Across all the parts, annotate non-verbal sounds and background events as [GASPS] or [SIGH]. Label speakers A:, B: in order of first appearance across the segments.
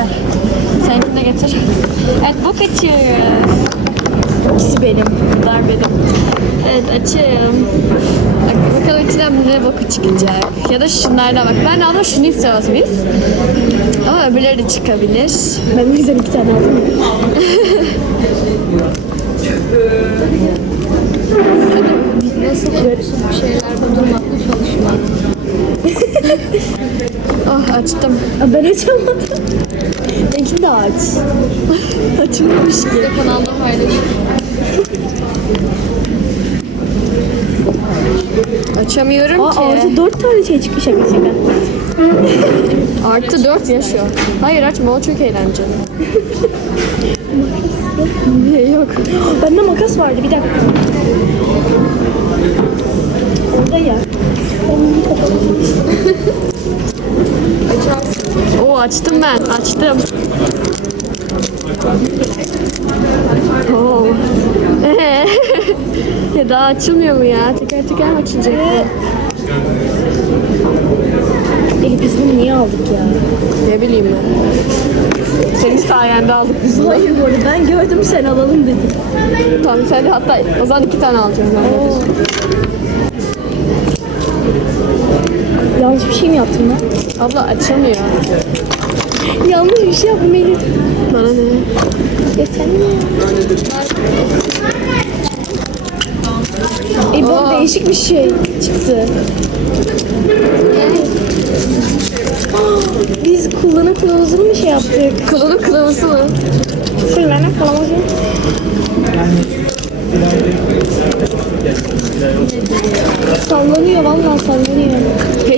A: Gel. Seninkini de getir. Evet bok açıyoruz.
B: İkisi benim.
A: Bunlar benim. Evet açayım. Bak, bakalım içinden ne boku çıkacak. Ya da şunlardan bak. Ben ama şunu istiyoruz biz. Ama öbürleri de çıkabilir.
B: Ben o yüzden iki tane aldım.
C: Nasıl yapıyorsun bir şeylerde durmakla çalışmak? [LAUGHS]
A: Oh açtım.
B: Ben açamadım. Benimkini de aç. [LAUGHS]
A: Açılmamış ki.
C: Kanalda paylaşın.
A: Açamıyorum
B: Aa,
A: ki.
B: artı dört tane şey çıkmış şaka. [LAUGHS]
A: Artı 4 yaşıyor. Hayır açma o çok eğlenceli. [LAUGHS] Niye yok? [GASPS]
B: Bende makas vardı bir dakika. Orada ya.
A: Oo açtım ben açtım. Oo. [LAUGHS] Ya daha açılmıyor mu ya? Teker teker mi açılacak?
B: Elif biz bunu niye aldık ya?
A: Ne bileyim ben. Senin sayende aldık biz bunu.
B: Hayır bu arada ben gördüm sen alalım dedim.
A: Tamam sen de hatta o zaman iki tane alacağım ben.
B: Yanlış bir şey mi yaptım ben?
A: Abla açamıyor.
B: Yanlış bir şey yaptım Elif.
A: Bana ne?
B: Ya sen ne? E bu değişik bir şey çıktı. Biz kullanıp kılavuzunu mu şey yaptık?
A: Kılının kılavuzu mu?
B: Kullanıp kılavuzu. Sallanıyor vallahi sallanıyor.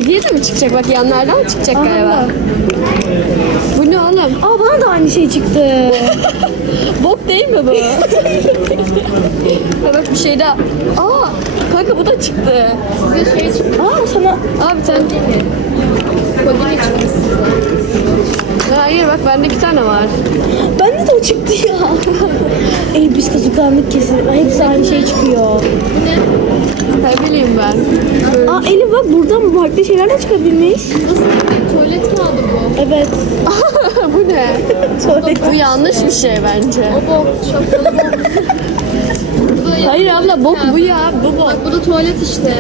A: Hediye de mi çıkacak? Bak yanlardan çıkacak galiba.
B: Aa,
A: Bu ne oğlum?
B: Aa bana da aynı şey çıktı. [LAUGHS]
A: Bok değil mi bu? Bak bir şey daha. Aa kanka bu da çıktı.
C: Size şey çıktı.
B: Aa sana
A: Abi sen...
C: Kodini çıktı size.
A: Hayır bak bende iki tane var.
B: bende de o çıktı ya. [LAUGHS] Elif biz kazıklandık kesin. Hepsi aynı şey çıkıyor.
C: Bu ne?
A: Ne bileyim ben.
B: Aa Elif bak buradan farklı şeyler de çıkabilmiş.
C: Nasıl bir tuvalet kağıdı bu?
B: Evet. [LAUGHS]
A: bu ne?
B: Tuvalet.
A: Bu yanlış bir şey bence.
C: O bok, şapkalı bok.
A: Hayır abla bok bu ya. Bu bok.
C: Bak bu da tuvalet işte.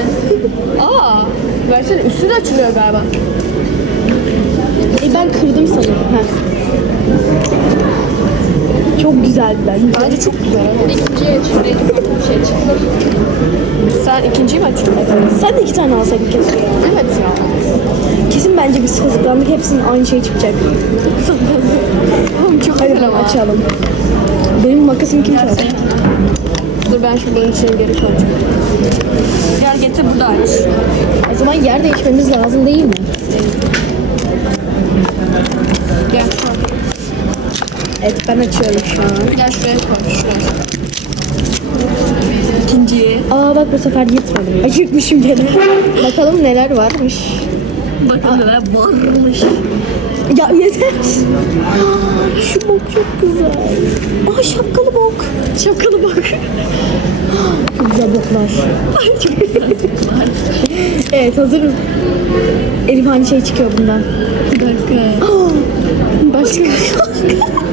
A: Aa. Versene üstü de açılıyor galiba.
B: E ben kırdım sanırım. Heh. Çok güzel bence.
A: Bence çok güzel.
C: İkinciye farklı bir şey çıktı.
A: Sen ikinciyi mi açıyorsun?
B: Sen de iki tane alsaydın keşke.
A: Evet ya.
B: Kesin bence biz kazıklandık. Hepsinin aynı şey çıkacak.
A: Oğlum çok
B: Hadi
A: güzel ama.
B: açalım. Benim makasım kim çaldı?
A: Dur ben şu bunun içine geri koyacağım. Gel getir burada aç.
B: O zaman yer değişmemiz lazım değil mi? Evet ben açıyorum şu an.
A: Gel şuraya koy. Şuraya. İkinciyi.
B: Aa bak bu sefer yırtmadım. Acıkmışım gene. Bakalım neler varmış.
A: Bakın neler varmış.
B: Ya yeter. [GASPS] Şu bok çok güzel. Aa şapkalı bok.
A: Şapkalı bak. [GASPS]
B: Çok güzel boklar.
A: çok [LAUGHS] güzel.
B: Evet hazırım. Elif aynı şey çıkıyor bundan.
A: Bir dakika. [GASPS] Başka. [LAUGHS]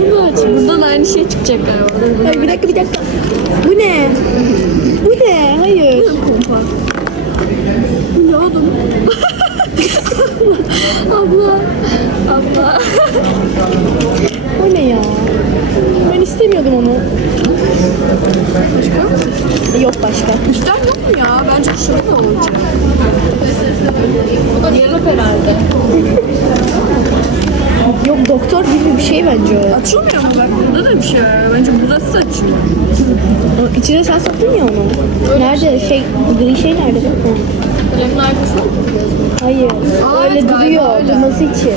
A: Bunu aç. Buradan aynı şey çıkacak galiba.
B: Ay bir dakika bir dakika. Bu ne? Bu ne? Hayır.
A: Kumpa. Ne oğlum? [LAUGHS] abla. Abla.
B: O ne ya? Ben istemiyordum onu. Yok başka.
A: Üstten yok mu ya? Bence şurada olacak.
C: Bu da yarım herhalde. [LAUGHS]
B: Yok doktor gibi bir şey bence o.
A: Açılmıyor mu bak? Burada da bir şey var. Bence burası açılıyor.
B: O İçine sen soktun ya onu. Nerede şey gri şey nerede? Hı.
C: Kalemin arkasına mı?
B: Hayır.
A: Aa,
B: öyle
A: evet,
B: duruyor
A: öyle.
B: durması için.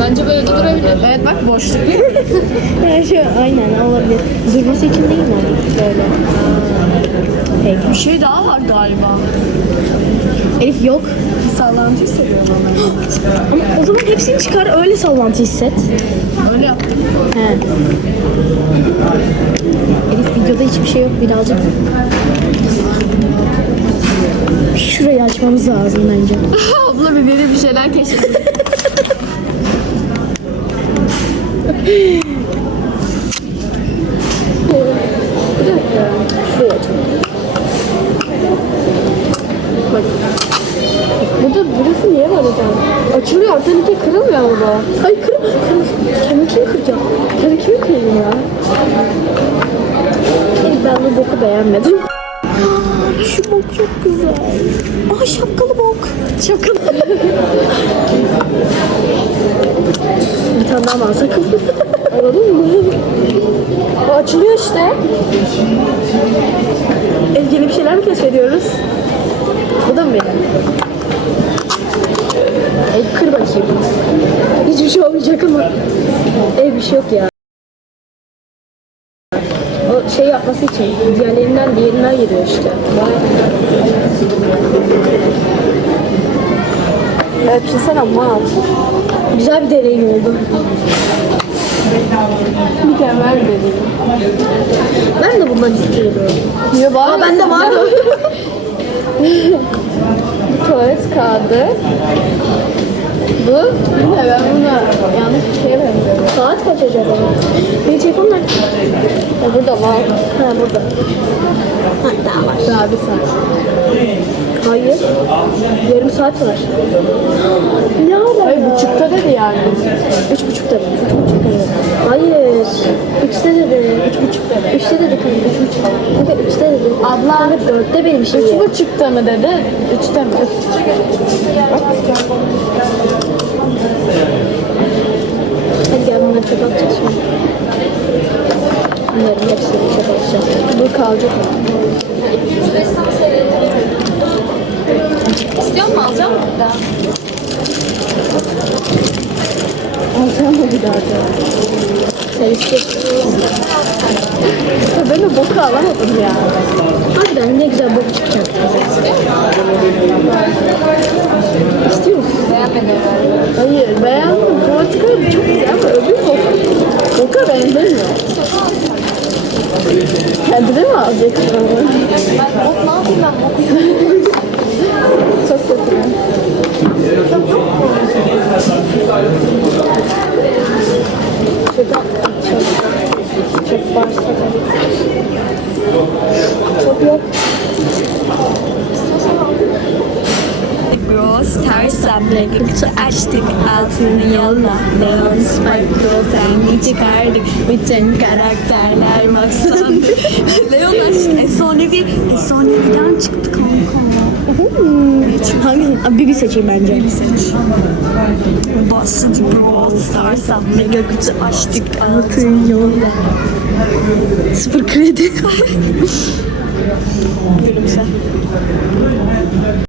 C: Bence böyle de durabilir.
A: Evet bak boşluk. [LAUGHS]
B: Şu aynen olabilir. Durması için değil mi? Böyle. Peki.
A: bir şey daha var galiba.
B: Elif yok.
A: Sallantıyı seviyorum [GASPS] ama.
B: O zaman hepsini çıkar öyle sallantı hisset.
A: Öyle yaptım.
B: He. Elif videoda hiçbir şey yok birazcık. Şurayı açmamız lazım bence. [LAUGHS]
A: Abla Abi yeni bir şeyler keşfettim.
B: Bak. Burada burası niye var hocam?
A: Açılıyor ortadaki kırılmıyor mu bu?
B: Hayır kırma. Kırma. Kendimi kim kıracağım? Kendimi kimi kırayım ya? Ben bu boku beğenmedim. Şu bok çok güzel. Aa şapkalı bok.
A: Şapkalı.
B: Bir tane daha var sakın. Alalım mı? O açılıyor işte. Ev yeni bir şeyler mi keşfediyoruz? Bu da mı benim? Ev kır bakayım. Hiçbir şey olmayacak ama. Ev bir şey yok ya. Şey yapması için diğerlerinden diğerine ayırıyor işte. Evet sen ama güzel bir deneyim oldu.
A: Mükemmel bir deneyim.
B: Ben de bundan istiyorum.
A: Niye var?
B: Aa bende var. [LAUGHS]
A: Tuvalet kağıdı. Bu? Ne ben buna yanlış bir şeye benziyorum.
B: Saat kaç acaba? Benim telefon nerede?
A: Ya burada var.
B: Ha burada. Ha daha var.
A: Daha bir saat.
B: Hayır. Yarım saat var. ne ala
A: Hayır buçukta dedi yani.
B: Üç buçukta mı? Üç buçuk dedi. Hayır. Üçte dedi. Üç buçuk dedi. Üçte dedi kanka. Üç buçuk. Kanka üçte dedi.
A: Abla.
B: Kanka dörtte benim şimdi.
A: Üç buçukta mı dedi? Üçte mi?
B: Hadi gel bunları çöpe atacağız şimdi. Bunların hepsini çöpe atacağız.
A: Bu kalacak mı?
C: Daha.
A: Alacağım mı bir daha da? Ben de boku alamadım ya.
B: Harbiden ne güzel bok çıkacak. İstiyor musun?
C: Beğenmedim.
A: Hayır beğendim. Kağıdı çok güzel ama öbür bok. Boka benzemiyor. Kendine mi alacaksın onu?
C: Ben bok ne yapayım ben bok [LAUGHS]
A: Çok kötü.
B: Çöpe atacağız. Çöp varsa tabii. Çöp yok.
A: Bros, tarzamla kutu açtık altını yolla Neon Spike Pro çıkardık Bütün karakterler maxlandı Leon [LAUGHS] açtı Efsanevi Efsanevi'den çıktı kanka
B: Hangi? Bibi seçeyim bence. Bibi seç.
A: Başladı Bros, tarzamla kutu açtık altını yolla
B: Sıfır kredi. [LAUGHS]
A: Gülümse